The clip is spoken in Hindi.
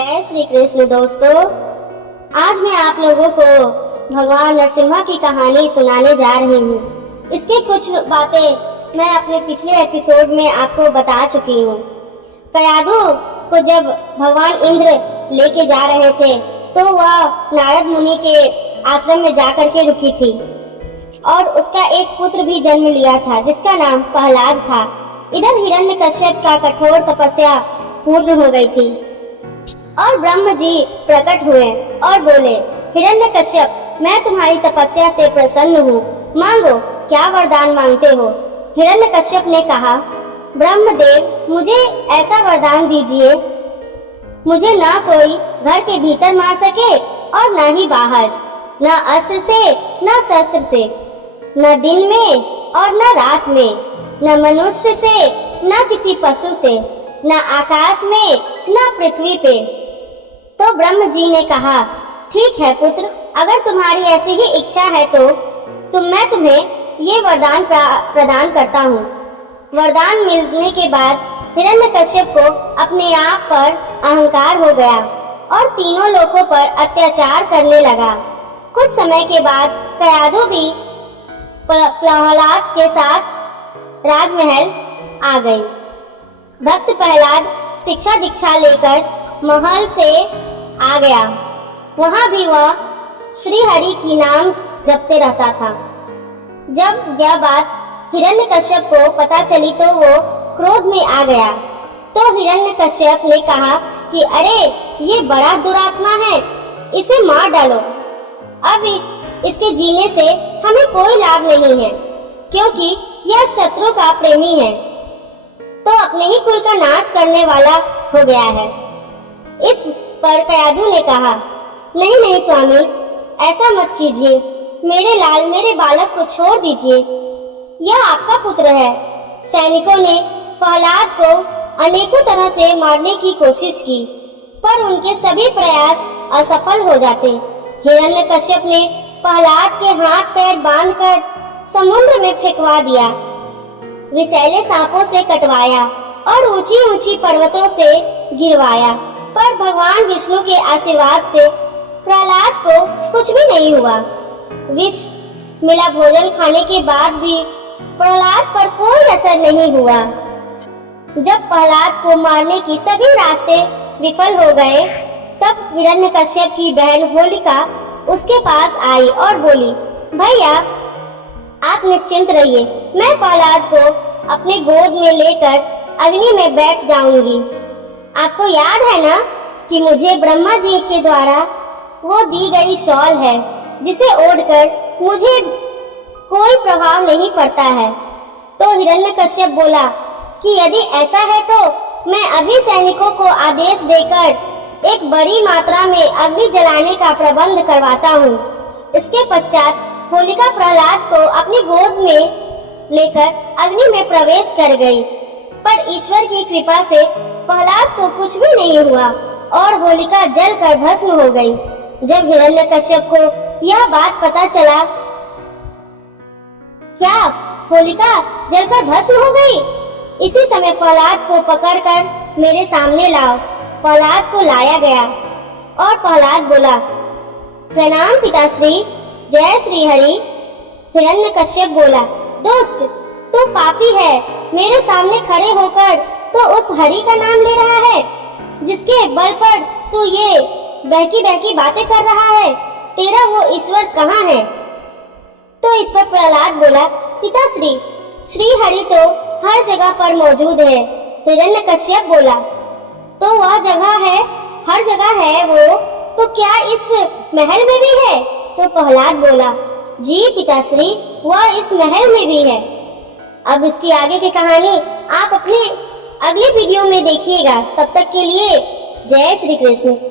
जय श्री कृष्ण दोस्तों, आज मैं आप लोगों को भगवान नरसिम्हा की कहानी सुनाने जा रही हूँ। इसके कुछ बातें मैं अपने पिछले एपिसोड में आपको बता चुकी हूँ। कयाधु को जब भगवान इंद्र लेके जा रहे थे तो वह नारद मुनि के आश्रम में जाकर के रुकी थी और उसका एक पुत्र भी जन्म लिया था जिसका नाम प्रहलाद था। इधर हिरण्यकश्यप का कठोर तपस्या पूर्ण हो गई थी और ब्रह्म जी प्रकट हुए और बोले, हिरण्यकश्यप, मैं तुम्हारी तपस्या से प्रसन्न हूँ, मांगो, क्या वरदान मांगते हो। हिरण्यकश्यप ने कहा, ब्रह्मदेव, मुझे ऐसा वरदान दीजिए, मुझे ना कोई घर के भीतर मार सके और ना ही बाहर, ना अस्त्र से ना शस्त्र से, न दिन में और न रात में, न मनुष्य से न किसी पशु से, न आकाश में न पृथ्वी पे। तो ब्रह्म जी ने कहा, ठीक है पुत्र, अगर तुम्हारी ऐसी ही इच्छा है तो मैं तुम्हें ये वरदान प्रदान करता हूँ। वरदान मिलने के बाद हिरण्यकश्यप को अपने आप पर अहंकार हो गया और तीनों लोगों पर अत्याचार करने लगा। कुछ समय के बाद कयाधु भी प्रहलाद के साथ राजमहल आ गई। भक्त प्रहलाद शिक्षा दीक्षा लेकर महल से आ गया। वहाँ भी वह श्री हरि की नाम जपते रहता था। जब यह बात हिरण्यकश्यप को पता चली तो वो क्रोध में आ गया। तो हिरण्यकश्यप ने कहा कि अरे, ये बड़ा दुरात्मा है, इसे मार डालो। अब इसके जीने से हमें कोई लाभ नहीं है क्योंकि यह शत्रु का प्रेमी है, तो अपने ही कुल का नाश करने वाला हो गया है। इस पर कयाधु ने कहा, नहीं नहीं स्वामी, ऐसा मत कीजिए, मेरे लाल, मेरे बालक को छोड़ दीजिए, यह आपका पुत्र है। सैनिकों ने प्रहलाद को अनेकों तरह से मारने की कोशिश की पर उनके सभी प्रयास असफल हो जाते। हिरण्यकश्यप ने प्रहलाद के हाथ पैर बांधकर समुद्र में फेंकवा दिया, विषैले सांपों से कटवाया और ऊंची ऊंची पर्वतों से गिरवाया, पर भगवान विष्णु के आशीर्वाद से प्रहलाद को कुछ भी नहीं हुआ। विष मिला भोजन खाने के बाद भी प्रहलाद पर कोई असर नहीं हुआ। जब प्रहलाद को मारने की सभी रास्ते विफल हो गए तब हिरण्यकश्यप की बहन होलिका उसके पास आई और बोली, भैया आप निश्चिंत रहिए, मैं प्रहलाद को अपने गोद में लेकर अग्नि में बैठ जाऊंगी। आपको याद है ना कि मुझे ब्रह्मा जी के द्वारा वो दी गई शॉल है जिसे ओढ़कर मुझे कोई प्रभाव नहीं पड़ता है। तो हिरण्यकश्यप बोला कि यदि ऐसा है तो मैं अभी सैनिकों को आदेश देकर एक बड़ी मात्रा में अग्नि जलाने का प्रबंध करवाता हूँ। इसके पश्चात होलिका प्रहलाद को अपनी गोद में लेकर अग्नि में प्रवेश कर गई, पर ईश्वर की कृपा से प्रहलाद को कुछ भी नहीं हुआ और होलिका जलकर भस्म हो गई। जब हिरण्यकश्यप को यह बात पता चला, क्या होलिका जलकर भस्म हो गई? इसी समय प्रहलाद को पकड़कर मेरे सामने लाओ। प्रहलाद को लाया गया और प्रहलाद बोला, प्रणाम पिताश्री, जय श्री हरि। हिरण्यकश्यप बोला, दोस्त तू पापी है, मेरे सामने खड़े होकर तो उस हरि का नाम ले रहा है जिसके बल पर तू ये बहकी बहकी बातें कर रहा है, तेरा वो ईश्वर कहाँ है? तो इस पर प्रहलाद बोला, पिताश्री, श्री हरि तो हर जगह पर मौजूद है। हिरण्यकश्यप बोला, तो वह जगह है, हर जगह है वो, तो क्या इस महल में भी है? तो प्रहलाद बोला, जी पिताश्री, वह इस महल में भी है। अब इसकी आगे की कहानी आप अपने अगले वीडियो में देखिएगा। तब तक के लिए जय श्री कृष्ण।